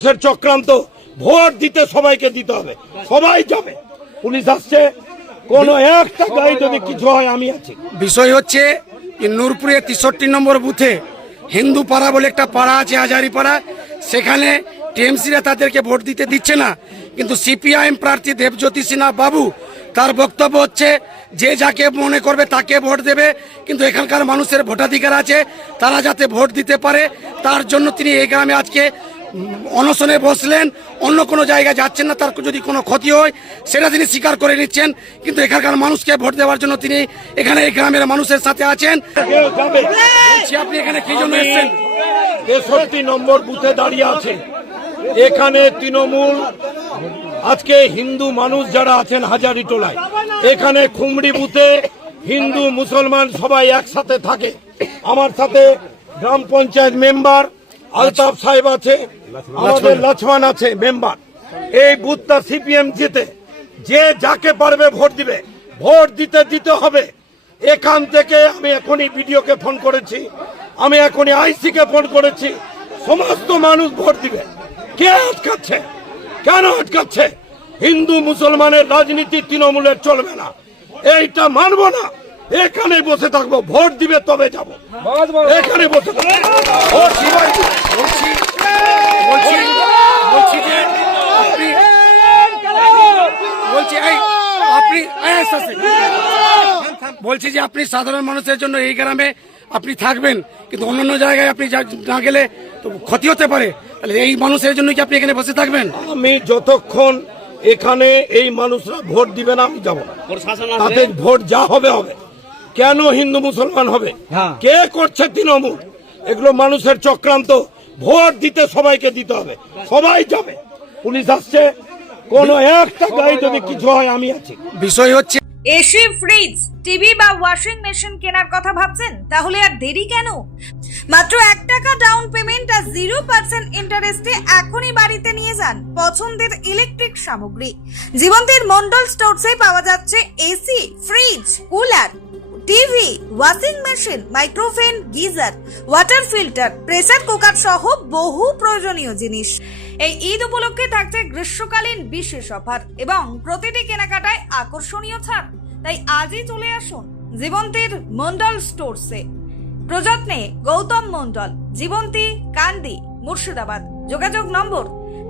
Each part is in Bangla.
চক্রান্ত ভোট দিতে সবাইকে দিতে হবে, সবাই যাবে। পুলিশ আসছে, কোন একটা গাড়ি যদি কিছু হয় আমি আছি। বিষয় হচ্ছে নূরপুরে 63 নম্বর বুথে হিন্দু পাড়া বলে একটা পাড়া আছে, হাজারি পাড়া, সেখানে টিএমসিরা তাদেরকে ভোট দিতে দিচ্ছে না। কিন্তু সিপিআইএম প্রার্থী দেবজ্যোতি সিনহা বাবু তার বক্তব্য হচ্ছে যে যাকে মনে করবে তাকে ভোট দেবে, কিন্তু এখানকার মানুষের ভোটাধিকার আছে, তারা যাতে ভোট দিতে পারে তার জন্য তিনি এই গ্রামে আজকে অনশনে বসলেন। অন্য কোনো জায়গায় যাচ্ছেন না, তার যদি কোনো ক্ষতি হয় সেটা তিনি স্বীকার করে নিচ্ছেন, কিন্তু এখানকার মানুষকে ভোট দেওয়ার জন্য তিনি এখানে এই গ্রামের মানুষের সাথে আছেন। আপনি এখানে কি জন্য এসেছেন? 63 নম্বর বুথে দাঁড়িয়ে আছে। এখানে তৃণমূল আজকে হিন্দু মানুষ যারা আছেন হাজারি টোলায়, এখানে খুমড়ি বুথে হিন্দু মুসলমান সবাই একসাথে থাকে। আমার সাথে গ্রাম পঞ্চায়েত মেম্বার আলতাফ সাহেব আছে, আমাদের লক্ষ্মণ আছে মেম্বার। এই বুথটা সিপিএম জিতে, যে যাকে পারবে ভোট দিবে, ভোট দিতে দিতে হবে। এখান থেকে আমি এখনই বিডিওকে ফোন করেছি, আমি এখনই আইসিকে ফোন করেছি, সমস্ত মানুষ ভোট দিবে। কে আটকাচ্ছে? কেন আটকাচ্ছে? হিন্দু মুসলমানের রাজনীতি তৃণমূলের চলবে না, এইটা মানবো না। এখানে বসে থাকবো, ভোট দিবে তবে যাবো। এখানে বসে থাকবো, ভোট সবাই দিবে। বলছি যে আপনি সাধারণ মানুষের জন্য এই গ্রামে আপনি থাকবেন, কিন্তু অন্যান্য জায়গায় আপনি না গেলে তো ক্ষতি হতে পারে। তাহলে এই মানুষের জন্য কি আপনি এখানে বসে থাকবেন? আমি যতক্ষণ এখানে এই মানুষরা ভোট দিবে না আমি যাবো না। তাদের ভোট যা হবে হবে। কেন হিন্দু মুসলমান হবে? কে করছে? তৃণমূল। এগুলো মানুষের চক্রান্ত। ভোট দিতে সবাইকে দিতে হবে, সবাই যাবে। পুলিশ আসছে, কোন একটা গাড়ি যদি কিছু হয় আমি আছি। বিষয় হচ্ছে এসি, ফ্রিজ, টিভি বা ওয়াশিং মেশিন কেনার কথা ভাবছেন? তাহলে আর দেরি কেন? মাত্র 1 টাকা ডাউন পেমেন্ট আর 0% ইন্টারেস্টে এখনই বাড়িতে নিয়ে যান পছন্দের ইলেকট্রিক সামগ্রী। জীবন্তীর মন্ডল স্টোরসে পাওয়া যাচ্ছে AC, fridge, cooler, TV, washing machine, micro oven, geyser, water filter, pressure cooker সহ বহু প্রয়োজনীয় জিনিস। এই ঈদ উপলক্ষে থাকছে গ্রীষ্মকালীন বিশেষ অফার এবং প্রতিটি কেনাকাটায় আকর্ষণীয় ছাড়। তাই আজই চলে আসুন জীবন্তীর মন্ডল স্টোরসে। প্রযত্নে গৌতম মন্ডল, জীবন্তী, কান্দি, মুর্শিদাবাদ। যোগাযোগ নম্বর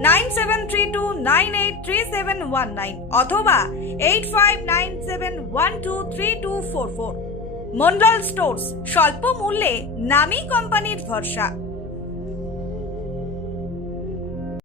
9732983719 অথবা 8597123244। মন্ডল স্টোরস, স্বল্প মূল্যে নামী কোম্পানির ভরসা।